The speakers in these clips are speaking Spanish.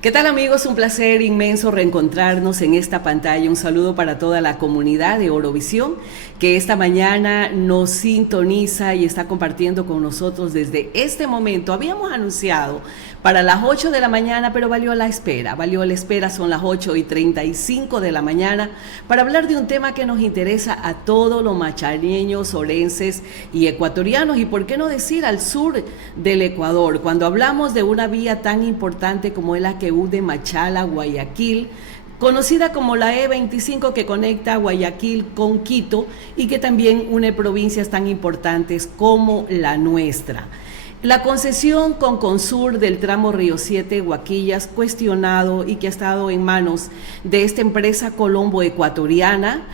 ¿Qué tal, amigos? Un placer inmenso reencontrarnos en esta pantalla. Un saludo para toda la comunidad de Orovisión que esta mañana nos sintoniza y está compartiendo con nosotros desde este momento. Habíamos anunciado para las 8 de la mañana, pero valió la espera, son las 8:35 de la mañana, para hablar de un tema que nos interesa a todos los machareños, orenses y ecuatorianos, y por qué no decir al sur del Ecuador, cuando hablamos de una vía tan importante como es la que une Machala, Guayaquil, conocida como la E25, que conecta Guayaquil con Quito y que también une provincias tan importantes como la nuestra. La concesión con Consur del tramo Río 7 Huaquillas, cuestionado y que ha estado en manos de esta empresa colombo-ecuatoriana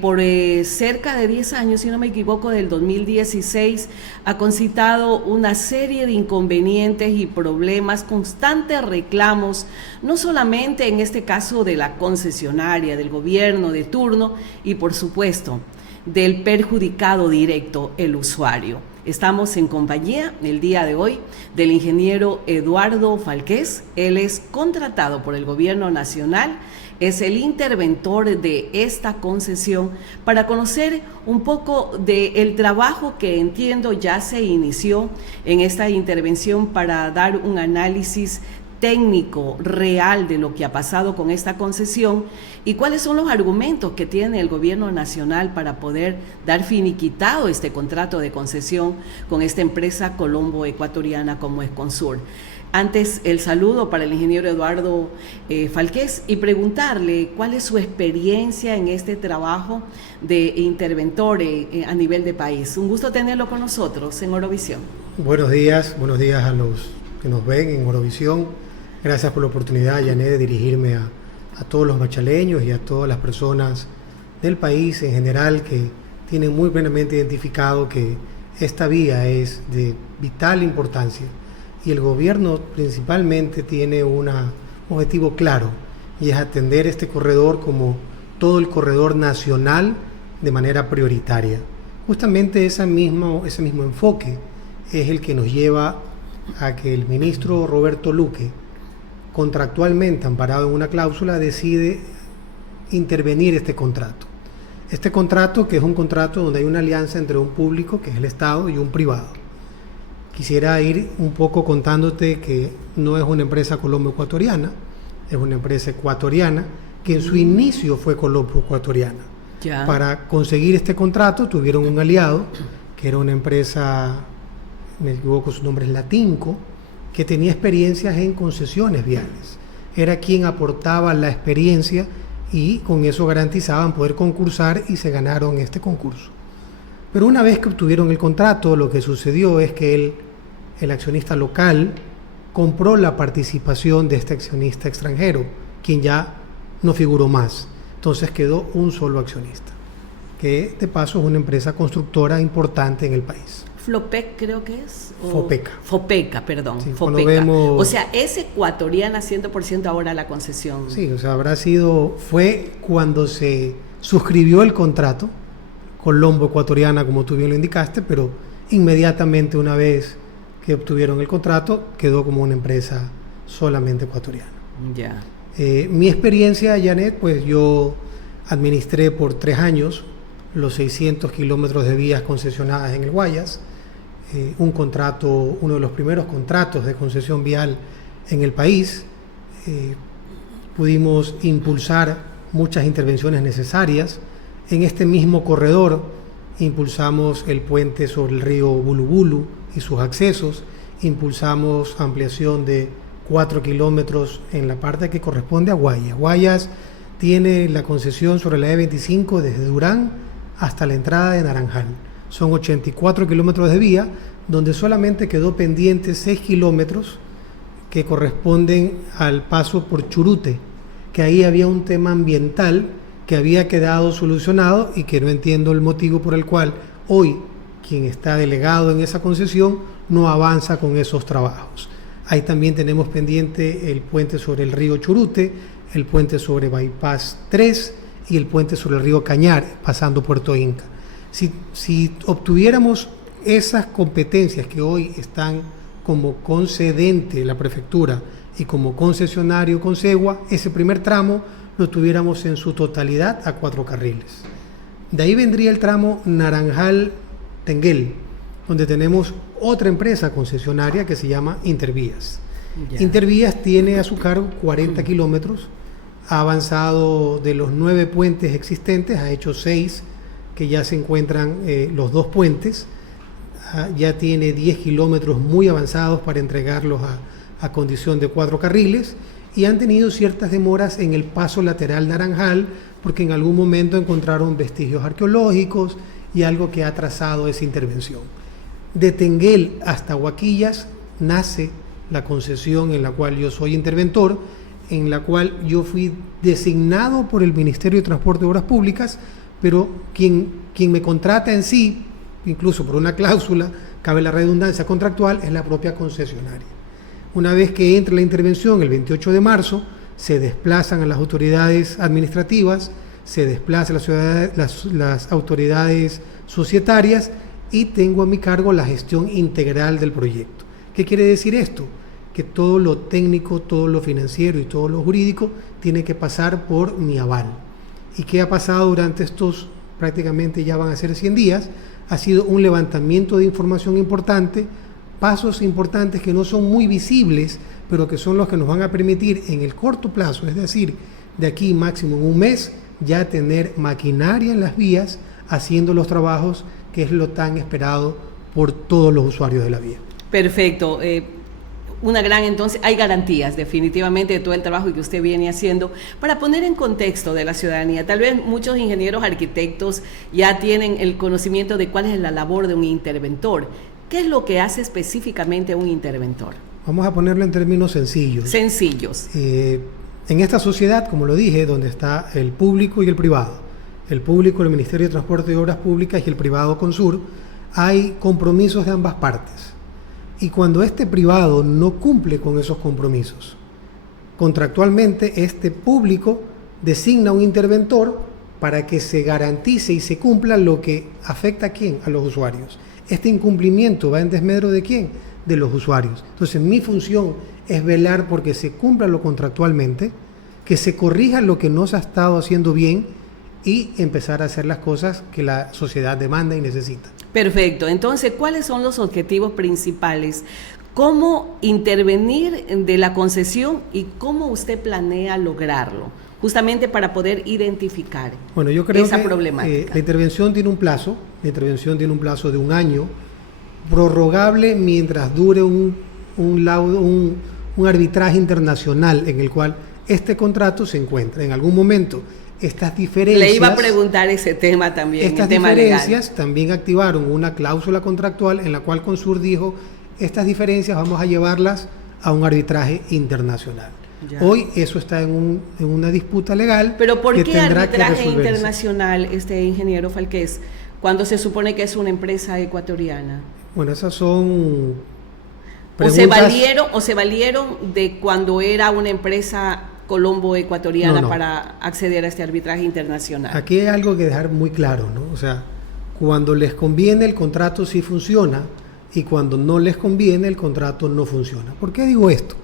por cerca de 10 años, si no me equivoco, del 2016, ha concitado una serie de inconvenientes y problemas, constantes reclamos, no solamente en este caso de la concesionaria, del gobierno de turno y por supuesto del perjudicado directo, el usuario. Estamos en compañía el día de hoy del ingeniero Eduardo Falqués. Él es contratado por el gobierno nacional, es el interventor de esta concesión, para conocer un poco del trabajo que entiendo ya se inició en esta intervención para dar un análisis técnico real de lo que ha pasado con esta concesión y cuáles son los argumentos que tiene el gobierno nacional para poder dar finiquitado este contrato de concesión con esta empresa colombo-ecuatoriana como es Consur. Antes, el saludo para el ingeniero Eduardo Falqués y preguntarle cuál es su experiencia en este trabajo de interventor a nivel de país. Un gusto tenerlo con nosotros en Orovisión. Buenos días a los que nos ven en Orovisión. Gracias por la oportunidad, Yané, de dirigirme a todos los machaleños y a todas las personas del país en general que tienen muy plenamente identificado que esta vía es de vital importancia y el gobierno principalmente tiene un objetivo claro y es atender este corredor como todo el corredor nacional de manera prioritaria. Justamente ese mismo enfoque es el que nos lleva a que el ministro Roberto Luque, contractualmente amparado en una cláusula, decide intervenir este contrato. Este contrato, que es un contrato donde hay una alianza entre un público, que es el Estado, y un privado. Quisiera ir un poco contándote que no es una empresa colombo-ecuatoriana, es una empresa ecuatoriana que en su inicio fue colombo-ecuatoriana. Ya. Para conseguir este contrato tuvieron un aliado, que era una empresa, me equivoco, su nombre es Latinco, que tenía experiencias en concesiones viales. Era quien aportaba la experiencia y con eso garantizaban poder concursar y se ganaron este concurso. Pero una vez que obtuvieron el contrato, lo que sucedió es que el accionista local compró la participación de este accionista extranjero, quien ya no figuró más. Entonces quedó un solo accionista, que de paso es una empresa constructora importante en el país. Flopec creo que es. Fopeca, perdón. Sí, Fopeca. O sea, es ecuatoriana 100% ahora la concesión. Sí, o sea, fue cuando se suscribió el contrato, colombo-ecuatoriana, como tú bien lo indicaste, pero inmediatamente una vez que obtuvieron el contrato, quedó como una empresa solamente ecuatoriana. Ya. Mi experiencia, Janet, pues yo administré por 3 años los 600 kilómetros de vías concesionadas en el Guayas, uno de los primeros contratos de concesión vial en el país. Pudimos impulsar muchas intervenciones necesarias. En este mismo corredor impulsamos el puente sobre el río Bulubulu y sus accesos, impulsamos ampliación de 4 kilómetros en la parte que corresponde a Guayas. Guayas tiene la concesión sobre la E25 desde Durán hasta la entrada de Naranjal. Son 84 kilómetros de vía, donde solamente quedó pendiente 6 kilómetros que corresponden al paso por Churute, que ahí había un tema ambiental que había quedado solucionado y que no entiendo el motivo por el cual hoy quien está delegado en esa concesión no avanza con esos trabajos. Ahí también tenemos pendiente el puente sobre el río Churute, el puente sobre Bypass 3 y el puente sobre el río Cañar, pasando Puerto Inca. Si obtuviéramos esas competencias que hoy están como concedente la prefectura y como concesionario Consegua, ese primer tramo lo tuviéramos en su totalidad a 4 carriles. De ahí vendría el tramo Naranjal-Tenguel, donde tenemos otra empresa concesionaria que se llama Intervías. Yeah. Intervías tiene a su cargo 40 kilómetros, ha avanzado de los 9 puentes existentes, ha hecho 6 que ya se encuentran los 2 puentes, ya tiene 10 kilómetros muy avanzados para entregarlos a condición de 4 carriles, y han tenido ciertas demoras en el paso lateral Naranjal, porque en algún momento encontraron vestigios arqueológicos y algo que ha atrasado esa intervención. De Tenguel hasta Huaquillas nace la concesión en la cual yo soy interventor, en la cual yo fui designado por el Ministerio de Transporte y Obras Públicas, pero quien me contrata en sí, incluso por una cláusula, cabe la redundancia contractual, es la propia concesionaria. Una vez que entra la intervención el 28 de marzo, se desplazan a las autoridades administrativas, se desplazan las autoridades societarias y tengo a mi cargo la gestión integral del proyecto. ¿Qué quiere decir esto? Que todo lo técnico, todo lo financiero y todo lo jurídico tiene que pasar por mi aval. ¿Y qué ha pasado durante estos prácticamente ya van a ser 100 días? Ha sido un levantamiento de información importante, pasos importantes que no son muy visibles, pero que son los que nos van a permitir en el corto plazo, es decir, de aquí máximo en un mes, ya tener maquinaria en las vías haciendo los trabajos, que es lo tan esperado por todos los usuarios de la vía. Perfecto. Entonces, hay garantías definitivamente de todo el trabajo que usted viene haciendo. Para poner en contexto de la ciudadanía, tal vez muchos ingenieros arquitectos ya tienen el conocimiento de cuál es la labor de un interventor. ¿Qué es lo que hace específicamente un interventor? Vamos a ponerlo en términos sencillos. Sencillos. En esta sociedad, como lo dije, donde está el público y el privado, el público, el Ministerio de Transporte y Obras Públicas, y el privado Consur, hay compromisos de ambas partes. Y cuando este privado no cumple con esos compromisos, contractualmente este público designa un interventor para que se garantice y se cumpla lo que afecta a quién, a los usuarios. Este incumplimiento va en desmedro de quién, de los usuarios. Entonces mi función es velar porque se cumpla lo contractualmente, que se corrija lo que no se ha estado haciendo bien y empezar a hacer las cosas que la sociedad demanda y necesita. Perfecto. Entonces, ¿cuáles son los objetivos principales? ¿Cómo intervenir de la concesión y cómo usted planea lograrlo? Justamente para poder identificar esa problemática. La intervención tiene un plazo, de 1 año, prorrogable mientras dure un arbitraje internacional en el cual este contrato se encuentra. En algún momento estas diferencias... Le iba a preguntar ese tema también. Estas diferencias también activaron una cláusula contractual en la cual Consur dijo, estas diferencias vamos a llevarlas a un arbitraje internacional. Ya. Hoy eso está en una disputa legal. Pero ¿por qué arbitraje internacional, ingeniero Falqués, cuando se supone que es una empresa ecuatoriana? Bueno, esas son preguntas... ¿O se valieron de cuando era una empresa colombo-ecuatoriana para acceder a este arbitraje internacional? Aquí hay algo que dejar muy claro, ¿no? O sea, cuando les conviene el contrato sí funciona y cuando no les conviene el contrato no funciona. ¿Por qué digo esto?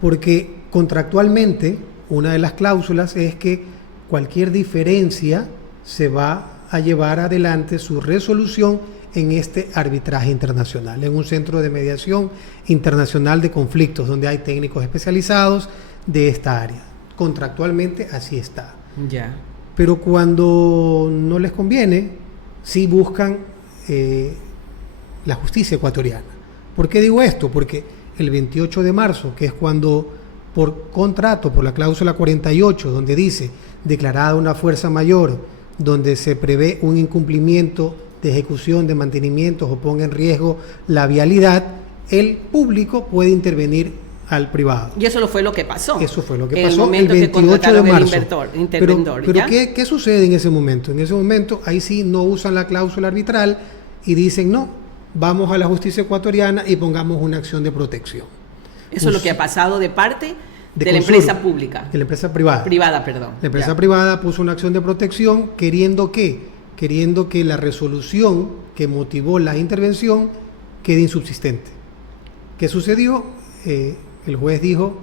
Porque contractualmente una de las cláusulas es que cualquier diferencia se va a llevar adelante su resolución en este arbitraje internacional, en un centro de mediación internacional de conflictos donde hay técnicos especializados de esta área. Contractualmente así está. Ya. Pero cuando no les conviene, sí buscan la justicia ecuatoriana. ¿Por qué digo esto? Porque el 28 de marzo, que es cuando por contrato, por la cláusula 48, donde dice declarada una fuerza mayor, donde se prevé un incumplimiento de ejecución de mantenimientos o ponga en riesgo la vialidad, el público puede intervenir al privado. Y eso fue lo que pasó. Eso fue lo que pasó el 28 de marzo. Interventor, pero ¿qué sucede en ese momento? En ese momento, ahí sí no usan la cláusula arbitral y dicen, no, vamos a la justicia ecuatoriana y pongamos una acción de protección. Eso es lo que ha pasado de parte de la empresa pública. De la empresa privada. La empresa privada puso una acción de protección queriendo que la resolución que motivó la intervención quede insubsistente. ¿Qué sucedió? El juez dijo,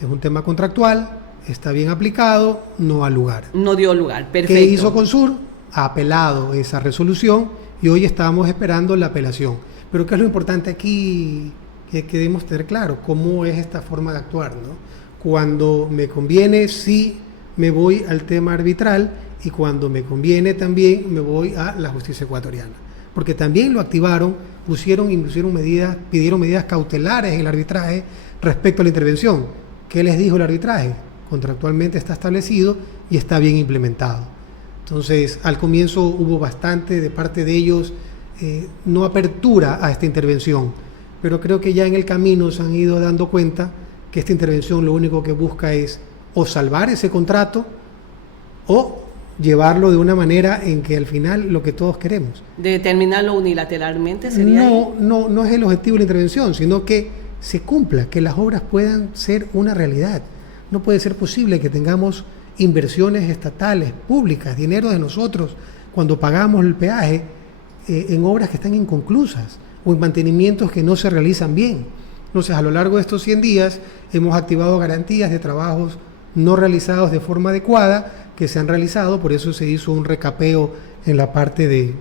Es un tema contractual, está bien aplicado, no ha lugar. No dio lugar, perfecto. ¿Qué hizo Consur? Ha apelado esa resolución y hoy estamos esperando la apelación. Pero ¿qué es lo importante aquí que debemos tener claro? ¿Cómo es esta forma de actuar, ¿no? Cuando me conviene, sí me voy al tema arbitral, y cuando me conviene también me voy a la justicia ecuatoriana. Porque también lo activaron, pidieron medidas cautelares en el arbitraje respecto a la intervención. ¿Qué les dijo el arbitraje? Contractualmente está establecido y está bien implementado. Entonces, al comienzo hubo bastante de parte de ellos no apertura a esta intervención, pero creo que ya en el camino se han ido dando cuenta que esta intervención lo único que busca es o salvar ese contrato o llevarlo de una manera en que al final lo que todos queremos. ¿De determinarlo unilateralmente sería? No es el objetivo de la intervención, sino que se cumpla, que las obras puedan ser una realidad. No puede ser posible que tengamos inversiones estatales, públicas, dinero de nosotros, cuando pagamos el peaje, en obras que están inconclusas o en mantenimientos que no se realizan bien. Entonces, a lo largo de estos 100 días hemos activado garantías de trabajos no realizados de forma adecuada, que se han realizado, por eso se hizo un recapeo en la parte de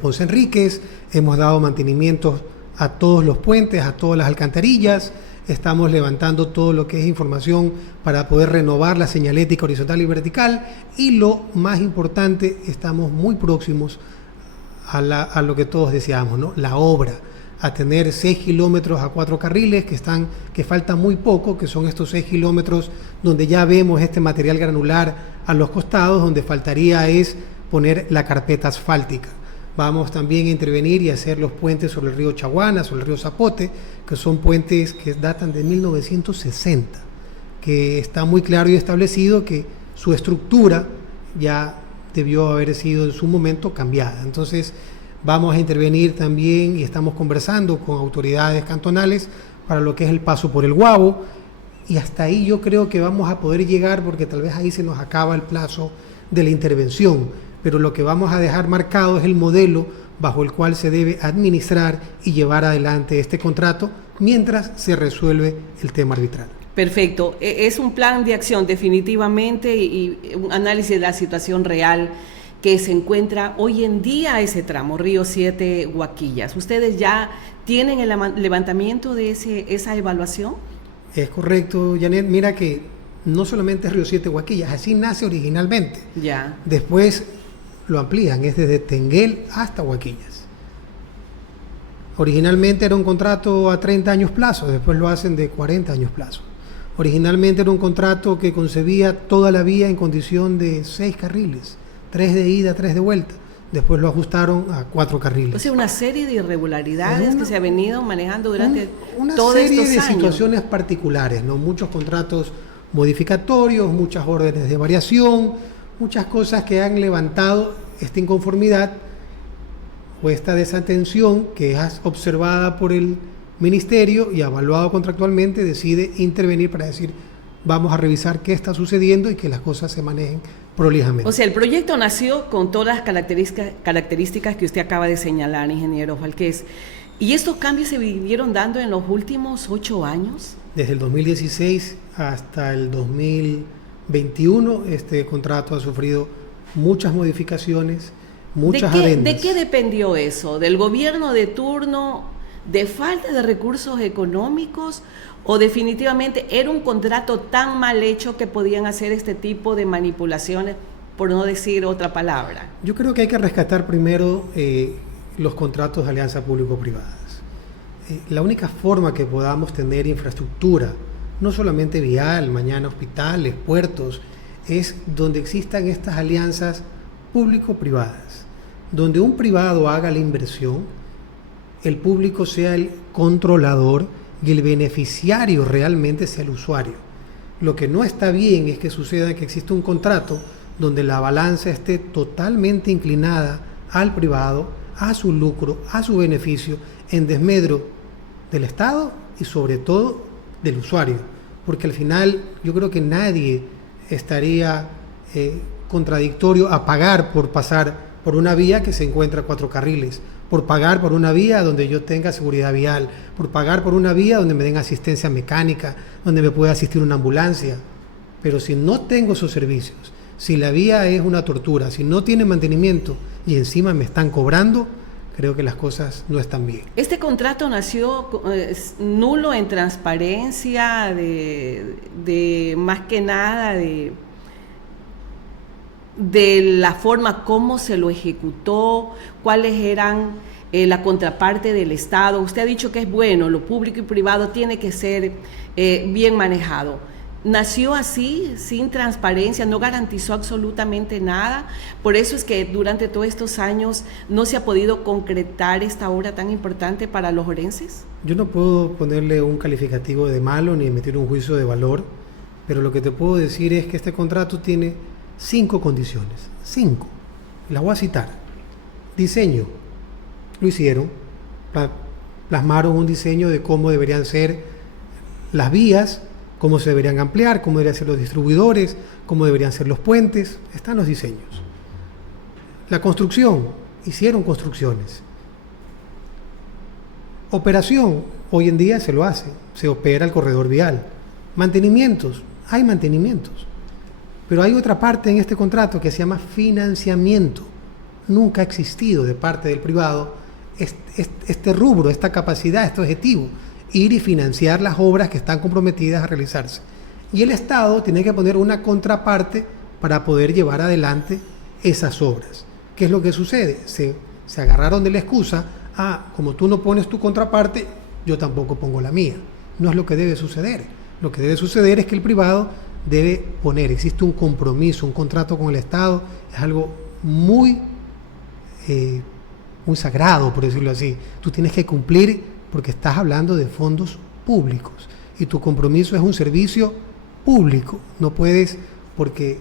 Ponce Enríquez, hemos dado mantenimientos a todos los puentes, a todas las alcantarillas, estamos levantando todo lo que es información para poder renovar la señalética horizontal y vertical, y lo más importante, estamos muy próximos a lo que todos deseamos, ¿no? La obra, a tener 6 kilómetros a 4 carriles que falta muy poco, que son estos 6 kilómetros donde ya vemos este material granular a los costados, donde faltaría es poner la carpeta asfáltica. Vamos también a intervenir y hacer los puentes sobre el río Chaguana, sobre el río Zapote, que son puentes que datan de 1960, que está muy claro y establecido que su estructura ya debió haber sido en su momento cambiada. Entonces, vamos a intervenir también y estamos conversando con autoridades cantonales para lo que es el paso por el Guabo, y hasta ahí yo creo que vamos a poder llegar, porque tal vez ahí se nos acaba el plazo de la intervención, pero lo que vamos a dejar marcado es el modelo bajo el cual se debe administrar y llevar adelante este contrato mientras se resuelve el tema arbitral. Perfecto, es un plan de acción definitivamente y un análisis de la situación real que se encuentra hoy en día ese tramo, Río 7 Huaquillas. ¿Ustedes ya tienen el levantamiento de esa evaluación? Es correcto, Janet. Mira que no solamente es Río 7 Huaquillas, así nace originalmente. Ya. Después lo amplían, es desde Tenguel hasta Huaquillas. Originalmente era un contrato a 30 años plazo, después lo hacen de 40 años plazo. Originalmente era un contrato que concebía toda la vía en condición de 6 carriles. 3 de ida, 3 de vuelta. Después lo ajustaron a 4 carriles. O sea, una serie de irregularidades que se ha venido manejando durante una todos serie estos de años. Situaciones particulares, ¿no? Muchos contratos modificatorios, muchas órdenes de variación, muchas cosas que han levantado esta inconformidad o esta desatención que es observada por el Ministerio y evaluado contractualmente, decide intervenir para decir, vamos a revisar qué está sucediendo y que las cosas se manejen prolijamente. O sea, el proyecto nació con todas las características que usted acaba de señalar, ingeniero Falqués. ¿Y estos cambios se vinieron dando en los últimos 8 años? Desde el 2016 hasta el 2021, este contrato ha sufrido muchas modificaciones, muchas adendas. ¿De qué dependió eso? ¿Del gobierno de turno? ¿De falta de recursos económicos? ¿O definitivamente era un contrato tan mal hecho que podían hacer este tipo de manipulaciones, por no decir otra palabra? Yo creo que hay que rescatar primero los contratos de alianza público-privadas. La única forma que podamos tener infraestructura, no solamente vial, mañana hospitales, puertos, es donde existan estas alianzas público-privadas, donde un privado haga la inversión, el público sea el controlador y el beneficiario realmente sea el usuario. Lo que no está bien es que suceda que existe un contrato donde la balanza esté totalmente inclinada al privado, a su lucro, a su beneficio, en desmedro del Estado y sobre todo del usuario. Porque al final yo creo que nadie estaría contradictorio a pagar por pasar por una vía que se encuentra a 4 carriles, por pagar por una vía donde yo tenga seguridad vial, por pagar por una vía donde me den asistencia mecánica, donde me pueda asistir una ambulancia. Pero si no tengo esos servicios, si la vía es una tortura, si no tiene mantenimiento y encima me están cobrando, creo que las cosas no están bien. Este contrato nació nulo en transparencia, de más que nada de la forma como se lo ejecutó, cuáles eran la contraparte del Estado. Usted ha dicho que es bueno, lo público y privado tiene que ser bien manejado. Nació así, sin transparencia, no garantizó absolutamente nada. Por eso es que durante todos estos años no se ha podido concretar esta obra tan importante para los orenses. Yo no puedo ponerle un calificativo de malo ni emitir un juicio de valor, pero lo que te puedo decir es que este contrato tiene 5 condiciones. 5. Las voy a citar. Diseño. Lo hicieron. Plasmaron un diseño de cómo deberían ser las vías, cómo se deberían ampliar, cómo deberían ser los distribuidores, cómo deberían ser los puentes. Están los diseños. La construcción, hicieron construcciones. Operación, hoy en día se lo hace, se opera el corredor vial. Mantenimientos, hay mantenimientos. Pero hay otra parte en este contrato que se llama financiamiento. Nunca ha existido de parte del privado este rubro, esta capacidad, este objetivo, ir y financiar las obras que están comprometidas a realizarse. Y el Estado tiene que poner una contraparte para poder llevar adelante esas obras. ¿Qué es lo que sucede? Se agarraron de la excusa, como tú no pones tu contraparte, yo tampoco pongo la mía. No es lo que debe suceder. Lo que debe suceder es que el privado debe poner, existe un compromiso, un contrato con el Estado, es algo muy sagrado, por decirlo así. Tú tienes que cumplir porque estás hablando de fondos públicos y tu compromiso es un servicio público. No puedes, porque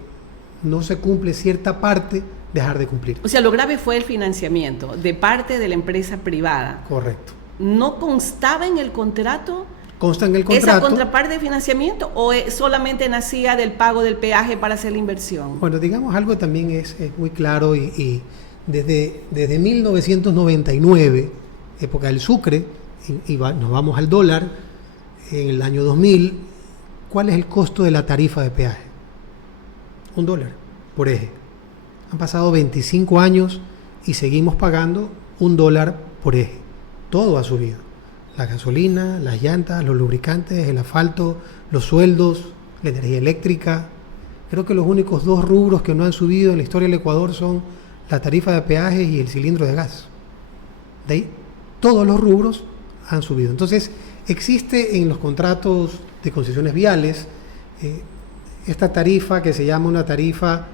no se cumple cierta parte, dejar de cumplir. O sea, lo grave fue el financiamiento de parte de la empresa privada. Correcto. ¿No constaba en el contrato? Consta en el contrato. ¿Esa contraparte de financiamiento o solamente nacía del pago del peaje para hacer la inversión? Bueno, digamos algo también es muy claro y desde 1999, época del Sucre, nos vamos al dólar, en el año 2000, ¿cuál es el costo de la tarifa de peaje? $1 por eje. Han pasado 25 años y seguimos pagando $1 por eje. Todo ha subido. La gasolina, las llantas, los lubricantes, el asfalto, los sueldos, la energía eléctrica. Creo que los únicos 2 rubros que no han subido en la historia del Ecuador son la tarifa de peajes y el cilindro de gas. De ahí, todos los rubros han subido. Entonces, existe en los contratos de concesiones viales esta tarifa que se llama una tarifa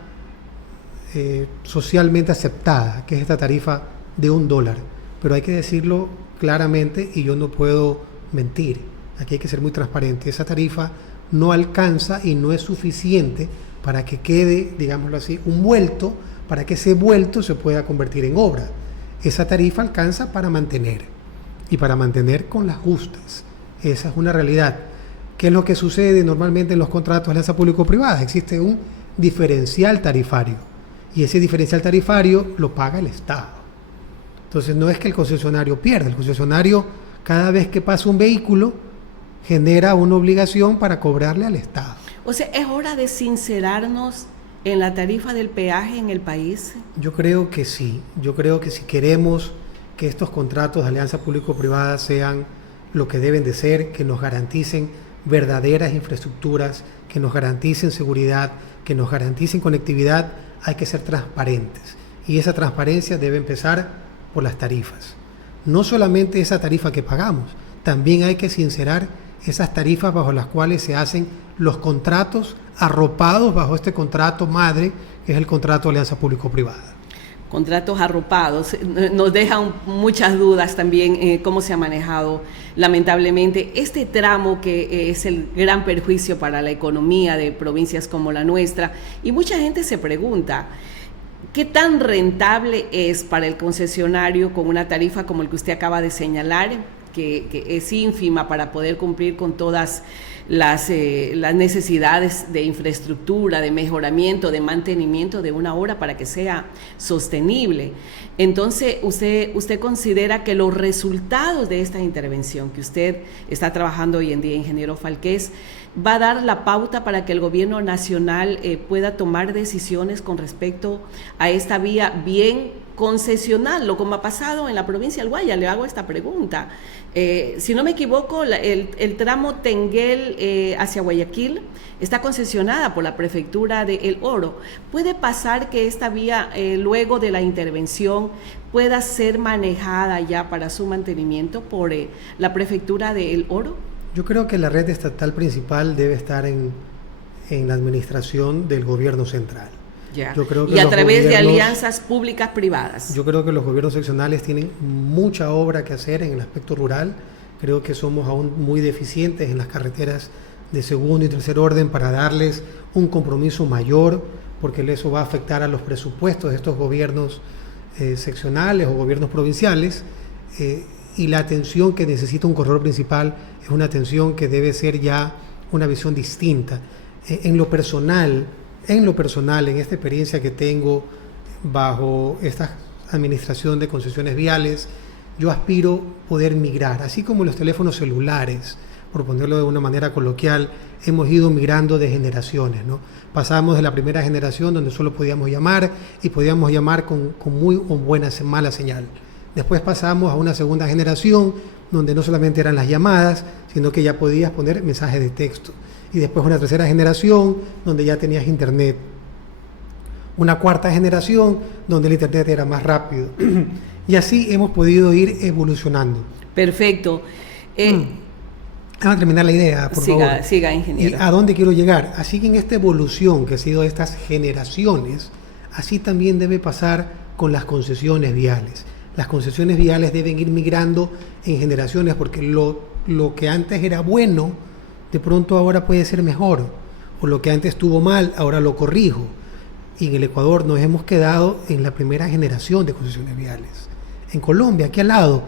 socialmente aceptada, que es esta tarifa de $1. Pero hay que decirlo claramente y yo no puedo mentir. Aquí hay que ser muy transparente. Esa tarifa no alcanza y no es suficiente para que quede, digámoslo así, un vuelto, para que ese vuelto se pueda convertir en obra. Esa tarifa alcanza para mantener y para mantener con las justas. Esa es una realidad. ¿Qué es lo que sucede normalmente en los contratos de alianza público-privada? Existe un diferencial tarifario y ese diferencial tarifario lo paga el Estado. Entonces no es que el concesionario pierda, el concesionario cada vez que pasa un vehículo genera una obligación para cobrarle al Estado. O sea, ¿es hora de sincerarnos en la tarifa del peaje en el país? Yo creo que sí. Yo creo que si queremos que estos contratos de alianza público-privada sean lo que deben de ser, que nos garanticen verdaderas infraestructuras, que nos garanticen seguridad, que nos garanticen conectividad, hay que ser transparentes. Y esa transparencia debe empezar por las tarifas. No solamente esa tarifa que pagamos, también hay que sincerar esas tarifas bajo las cuales se hacen los contratos arropados bajo este contrato madre, que es el contrato de alianza público-privada. Contratos arropados, nos dejan muchas dudas también cómo se ha manejado lamentablemente este tramo que es el gran perjuicio para la economía de provincias como la nuestra, y mucha gente se pregunta ¿qué tan rentable es para el concesionario con una tarifa como el que usted acaba de señalar, que es ínfima para poder cumplir con todas las necesidades de infraestructura, de mejoramiento, de mantenimiento de una obra para que sea sostenible. Entonces, usted considera que los resultados de esta intervención que usted está trabajando hoy en día, ingeniero Falqués, va a dar la pauta para que el gobierno nacional pueda tomar decisiones con respecto a esta vía bien concesionarlo, como ha pasado en la provincia del Guaya. Le hago esta pregunta. Si no me equivoco, el tramo Tenguel hacia Guayaquil está concesionada por la prefectura de El Oro. ¿Puede pasar que esta vía, luego de la intervención, pueda ser manejada ya para su mantenimiento por la prefectura de El Oro? Yo creo que la red estatal principal debe estar en la administración del gobierno central. Ya. Yo creo que y a través de alianzas públicas privadas. Yo creo que los gobiernos seccionales tienen mucha obra que hacer en el aspecto rural. Creo que somos aún muy deficientes en las carreteras de segundo y tercer orden para darles un compromiso mayor, porque eso va a afectar a los presupuestos de estos gobiernos seccionales o gobiernos provinciales, y la atención que necesita un corredor principal es una atención que debe ser ya una visión distinta. En lo personal, en esta experiencia que tengo bajo esta administración de concesiones viales, yo aspiro poder migrar, así como los teléfonos celulares, por ponerlo de una manera coloquial, hemos ido migrando de generaciones, ¿no? Pasamos de la primera generación donde solo podíamos llamar y podíamos llamar con muy o mala señal. Después pasamos a una segunda generación donde no solamente eran las llamadas, sino que ya podías poner mensajes de texto. Y después una tercera generación donde ya tenías internet. Una cuarta generación donde el internet era más rápido. Y así hemos podido ir evolucionando. Perfecto. Vamos a terminar la idea, por favor. Siga, ingeniero. ¿Y a dónde quiero llegar? Así que en esta evolución que ha sido de estas generaciones, así también debe pasar con las concesiones viales. Las concesiones viales deben ir migrando en generaciones, porque lo que antes era bueno, de pronto ahora puede ser mejor, o lo que antes estuvo mal, ahora lo corrijo. Y en el Ecuador nos hemos quedado en la primera generación de concesiones viales. En Colombia, aquí al lado,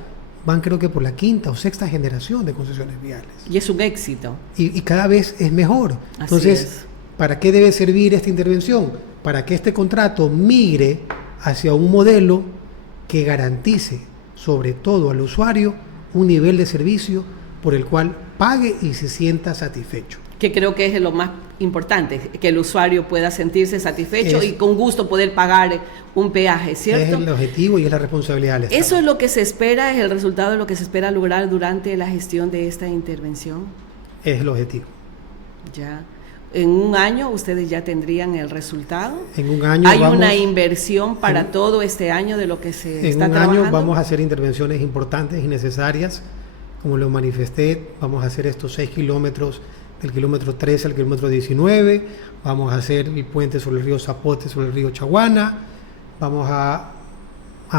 van creo que por la quinta o sexta generación de concesiones viales. Y es un éxito. Y cada vez es mejor. Entonces, ¿para qué debe servir esta intervención? Para que este contrato migre hacia un modelo que garantice, sobre todo al usuario, un nivel de servicio por el cual pague y se sienta satisfecho. Que creo que es lo más importante, que el usuario pueda sentirse satisfecho y con gusto poder pagar un peaje, ¿cierto? Es el objetivo y es la responsabilidad del Estado. ¿Eso es lo que se espera, es el resultado de lo que se espera lograr durante la gestión de esta intervención? Es el objetivo. Ya. ¿En un año ustedes ya tendrían el resultado? En un año ¿Hay una inversión para todo este año de lo que se está trabajando? En un año vamos a hacer intervenciones importantes y necesarias. Como lo manifesté, vamos a hacer estos 6 kilómetros, del kilómetro 13 al kilómetro 19, vamos a hacer el puente sobre el río Zapote, sobre el río Chaguana, vamos a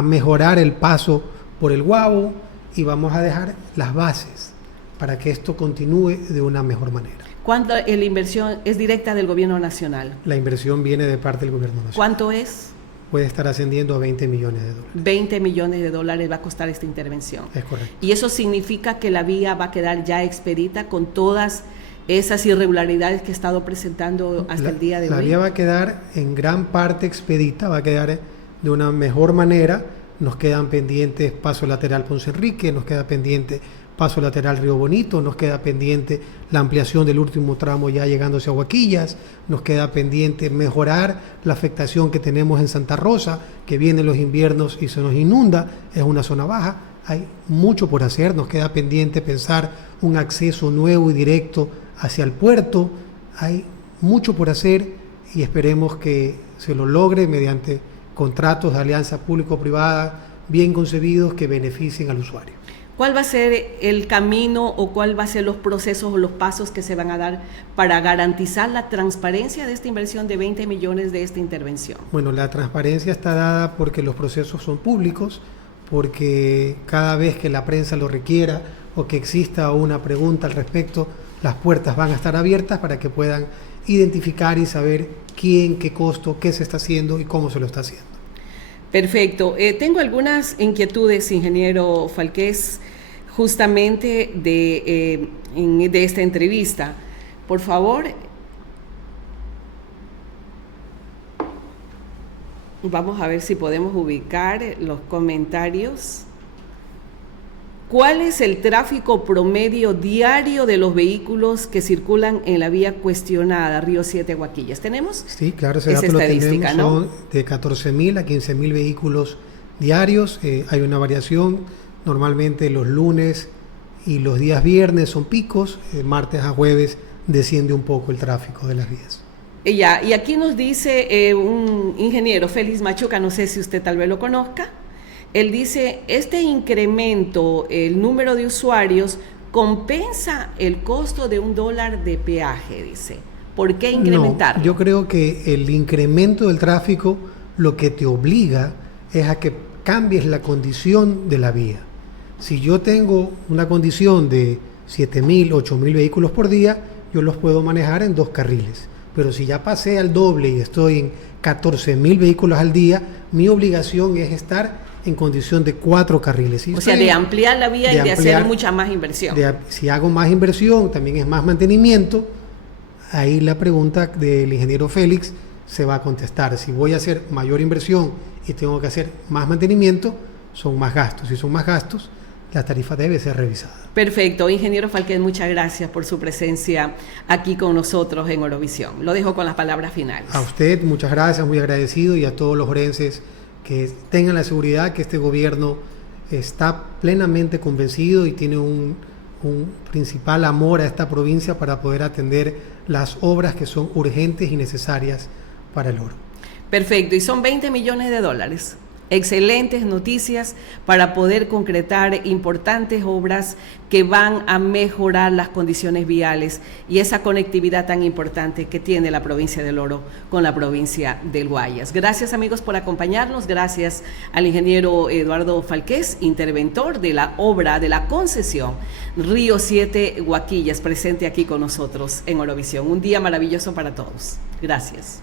mejorar el paso por el Guabo y vamos a dejar las bases para que esto continúe de una mejor manera. ¿Cuánto la inversión es directa del gobierno nacional? La inversión viene de parte del gobierno nacional. ¿Cuánto es? Puede estar ascendiendo a $20 millones. 20 millones de dólares va a costar esta intervención. Es correcto. Y eso significa que la vía va a quedar ya expedita con todas esas irregularidades que he estado presentando hasta el día de hoy. La vía va a quedar en gran parte expedita, va a quedar de una mejor manera. Nos quedan pendientes paso lateral Ponce Enrique, nos queda pendiente paso lateral Río Bonito, nos queda pendiente la ampliación del último tramo ya llegándose a Huaquillas, nos queda pendiente mejorar la afectación que tenemos en Santa Rosa, que vienen los inviernos y se nos inunda, es una zona baja. Hay mucho por hacer, nos queda pendiente pensar un acceso nuevo y directo hacia el puerto, hay mucho por hacer y esperemos que se lo logre mediante contratos de alianza público-privada bien concebidos que beneficien al usuario. ¿Cuál va a ser el camino o cuál va a ser los procesos o los pasos que se van a dar para garantizar la transparencia de esta inversión de 20 millones de esta intervención? Bueno, la transparencia está dada porque los procesos son públicos, porque cada vez que la prensa lo requiera o que exista una pregunta al respecto, las puertas van a estar abiertas para que puedan identificar y saber quién, qué costo, qué se está haciendo y cómo se lo está haciendo. Perfecto. Tengo algunas inquietudes, ingeniero Falqués, justamente de esta entrevista. Por favor, vamos a ver si podemos ubicar los comentarios. ¿Cuál es el tráfico promedio diario de los vehículos que circulan en la vía cuestionada, Río 7 Huaquillas? ¿Tenemos? Sí, claro, ese esa dato lo estadística, tenemos, ¿no? son de 14.000 a 15.000 vehículos diarios. Hay una variación, normalmente los lunes y los días viernes son picos, martes a jueves desciende un poco el tráfico de las vías. Y aquí nos dice un ingeniero, Félix Machuca, no sé si usted tal vez lo conozca. Él dice, este incremento, el número de usuarios, compensa el costo de $1 de peaje, dice. ¿Por qué incrementarlo? No, yo creo que el incremento del tráfico lo que te obliga es a que cambies la condición de la vía. Si yo tengo una condición de 7.000, 8.000 vehículos por día, yo los puedo manejar en 2 carriles. Pero si ya pasé al doble y estoy en 14.000 vehículos al día, mi obligación es estar en condición de 4 carriles. O sea, de ampliar la vía y de hacer mucha más inversión. Si hago más inversión, también es más mantenimiento. Ahí la pregunta del ingeniero Félix se va a contestar. Si voy a hacer mayor inversión y tengo que hacer más mantenimiento, son más gastos. Si son más gastos, la tarifa debe ser revisada. Perfecto. Ingeniero Falquet, muchas gracias por su presencia aquí con nosotros en Orovisión. Lo dejo con las palabras finales. A usted, muchas gracias, muy agradecido, y a todos los orenses que tengan la seguridad que este gobierno está plenamente convencido y tiene un principal amor a esta provincia para poder atender las obras que son urgentes y necesarias para el oro. Perfecto, y son $20 millones. Excelentes noticias para poder concretar importantes obras que van a mejorar las condiciones viales y esa conectividad tan importante que tiene la provincia del Oro con la provincia del Guayas. Gracias, amigos, por acompañarnos. Gracias al ingeniero Eduardo Falqués, interventor de la obra de la concesión Río 7 Huaquillas, presente aquí con nosotros en Orovisión. Un día maravilloso para todos. Gracias.